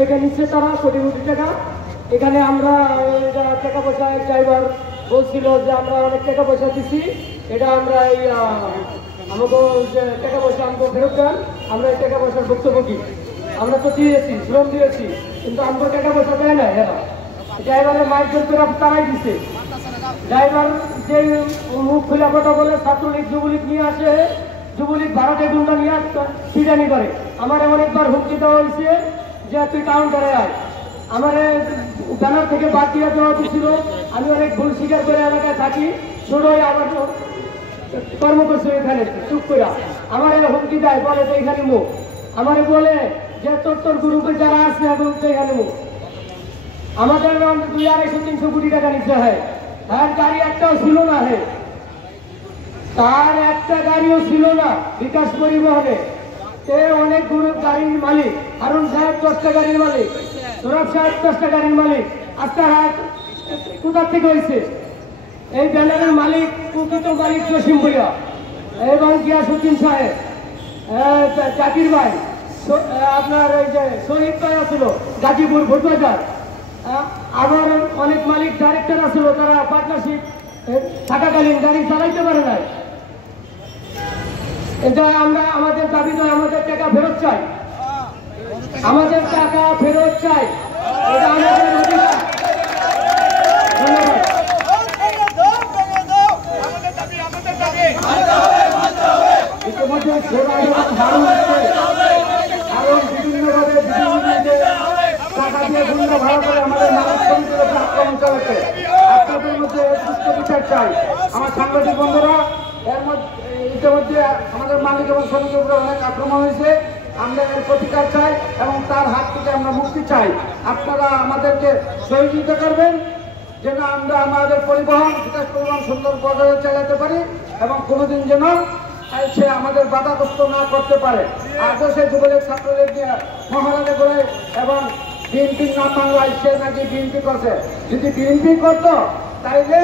থেকে নিচ্ছে তারা কোটি কোটি টাকা। এখানে আমরা টাকা পয়সা ড্রাইভার বলছিল যে আমরা অনেক টাকা পয়সা দিচ্ছি, এটা আমরা এই আমাকে যে টাকা পয়সা আমাকে ফেরত দেন, আমরা এই টাকা পয়সার ভুক্তভোগী। আমরা তো দিয়েছি, শ্রম দিয়েছি, কিন্তু আমাকে টাকা পয়সা দেয় না। এরা ড্রাইভারের মাইকের করে তারাই দিচ্ছে। ড্রাইভার যে মুখ খোলা কথা বলে ছাত্রলীগ যুবলীগ নিয়ে আসে, যুবলীগ ভারতে গুন্ডা নিয়ে সিজানি করে। আমার অনেকবার হুমকি দেওয়া হয়েছে যে তুই কাউন্টারে আয়। আমার ব্যানার থেকে বাদ দিয়ে দেওয়া হয়েছিল। আমি অনেক ভুল স্বীকার করে এলাকায় থাকি, ছোটই আমার কর্ম করছে এখানে চুপ করে। আমার হুমকি দেয়, বলে তো এখানে মুখ। আমার বলে যে তোর গ্রুপে যারা আছে এখানে মুখ। আমাদের 200-250 কোটি টাকা নিতে হয়। তার গাড়ি একটাও ছিল না, তার একটা গাড়িও ছিল না বিকাশ পরিবহনে। অনেক গাড়ির মালিক, হারুন সাহেব 10টা গাড়ির মালিক, সৌরভ সাহেব 10টা গাড়ির মালিক। আজকে হাত কোথার থেকে হয়েছে? এই ব্যানারের মালিক, প্রকৃত মালিক জসিম ভুইয়া এবং গিয়াসউদ্দিন সাহেব, জাকির ভাই, আপনার এই যে শহীদ ভাই আছিল গাজীপুর ভোটবাজার। আবার অনেক মালিক ডাইরেক্টর আছিল, তারা পার্টনারশিপ থাকাকালীন গাড়ি চালাইতে পারে নাই। এটা আমরা আমাদের দাবি নয়, আমাদের টাকা ফেরত চাই, আমাদের টাকা ফেরত চাই, এটা আমাদের অধিকার। ধন্যবাদ। ইতিমধ্যে বিভিন্নভাবে টাকা দিয়ে গুন্ডা ভাড়া করে আমাদের মানুষ শ্রমিকদের উপর আক্রমণ চালাচ্ছে। আপনাদের মধ্যে সুস্থ বিচার চাই। আমার সাংবাদিক বন্ধুরা, এর মধ্যে ইতিমধ্যে আমাদের মালিক এবং শ্রমিকের উপরে অনেক আক্রমণ হয়েছে। আমরা এর প্রতিকার চাই এবং তার হাত থেকে আমরা মুক্তি চাই। আপনারা আমাদেরকে সহযোগিতা করবেন যেন আমরা আমাদের পরিবহন, বিকাশ পরিবহন সুন্দর পর্যায়ে চালাতে পারি এবং কোনোদিন যেন সে আমাদের বাধাগ্রস্ত না করতে পারে। আজও সে যুবলীগ ছাত্রলীগ নিয়ে মহারাজা করে এবং বিএনপির নাম বাংলায় সে নাকি বিএনপি করছে। যদি বিএনপি করতো তাইলে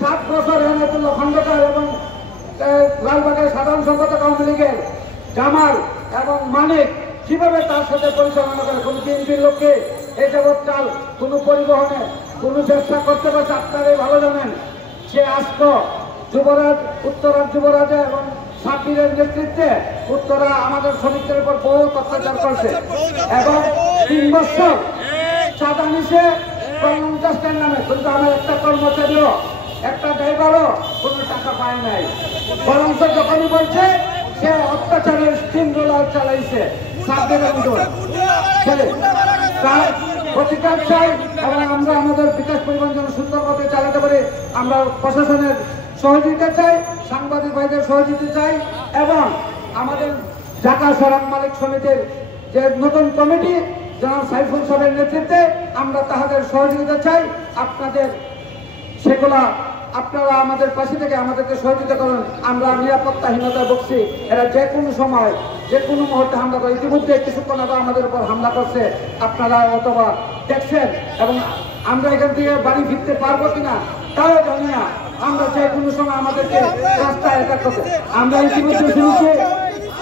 7 বছর হেমতুল্লাহ খন্দকার এবং লালবাগের সাধারণ সম্পাদক আওয়ামী লীগের জামাল এবং মানিক কিভাবে তার সাথে পরিচালনা করে? কোন বিএনপির লোককে এই যাবৎকাল কোনো পরিবহনে কোনো ব্যবসা করতে পারছে? আপনারাই ভালো জানেন। সে আসতো যুবরাজ, উত্তরার যুবরাজে এবং সাব্বিরের নেতৃত্বে উত্তরা আমাদের শ্রমিকদের উপর বহু অত্যাচার করছে এবং 3 বছর চাঁদা নিছে 50টার নামে, কিন্তু আমার একটা কর্মচারীও, একটা ড্রাইভারও কোনো টাকা পায় নাই। বরঞ্চ যখনই বলছে সে অত্যাচারের স্টিমরোলার চালাইছে সাব্বিরের উপর। তার প্রতিকার চাই এবং আমরা আমাদের বিকাশ পরিবহন যেন সুন্দরভাবে চালাতে পারি। আমরা প্রশাসনের সহযোগিতা চাই, সাংবাদিক ভাইদের সহযোগিতা চাই এবং আমাদের ঢাকা সড়ক মালিক সমিতির যে নতুন কমিটি জনাব সাইফুল সাহেবের নেতৃত্বে আমরা তাহাদের সহযোগিতা চাই। আপনাদের সেগুলা আপনারা আমাদের পাশে থেকে আমাদেরকে সহযোগিতা করুন। আমরা নিরাপত্তাহীনতায় ভুগছি। এরা যে কোনো সময় যে কোনো মুহূর্তে হামলা করে। ইতিমধ্যে কিছুক্ষণ আগে আমাদের উপর হামলা করছে, আপনারা অথবা দেখছেন এবং আমরা এখান থেকে বাড়ি ফিরতে পারবো কিনা তাও জানি না। আমরা যে কোনো সময় আমাদেরকে রাস্তায় অ্যাটাক করছে। আমরা ইতিমধ্যে শুনেছি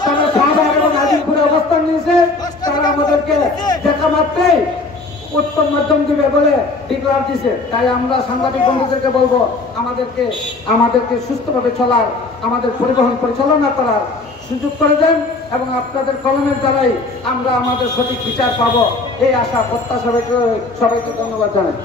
তারা শাহবাগ এবং আজিমপুরে অবস্থান নিয়েছে। তারা আমাদেরকে দেখা মাত্রই উত্তম মাধ্যম দিবে বলে ডিক্লার দিছে। তাই আমরা সাংবাদিক বন্ধুদেরকে বলবো আমাদেরকে সুস্থভাবে চলার, আমাদের পরিবহন পরিচালনা করার সুযোগ করে দেন এবং আপনাদের কলমের দ্বারাই আমরা আমাদের সঠিক বিচার পাবো এই আশা প্রত্যাশা সবাইকে ধন্যবাদ জানাই।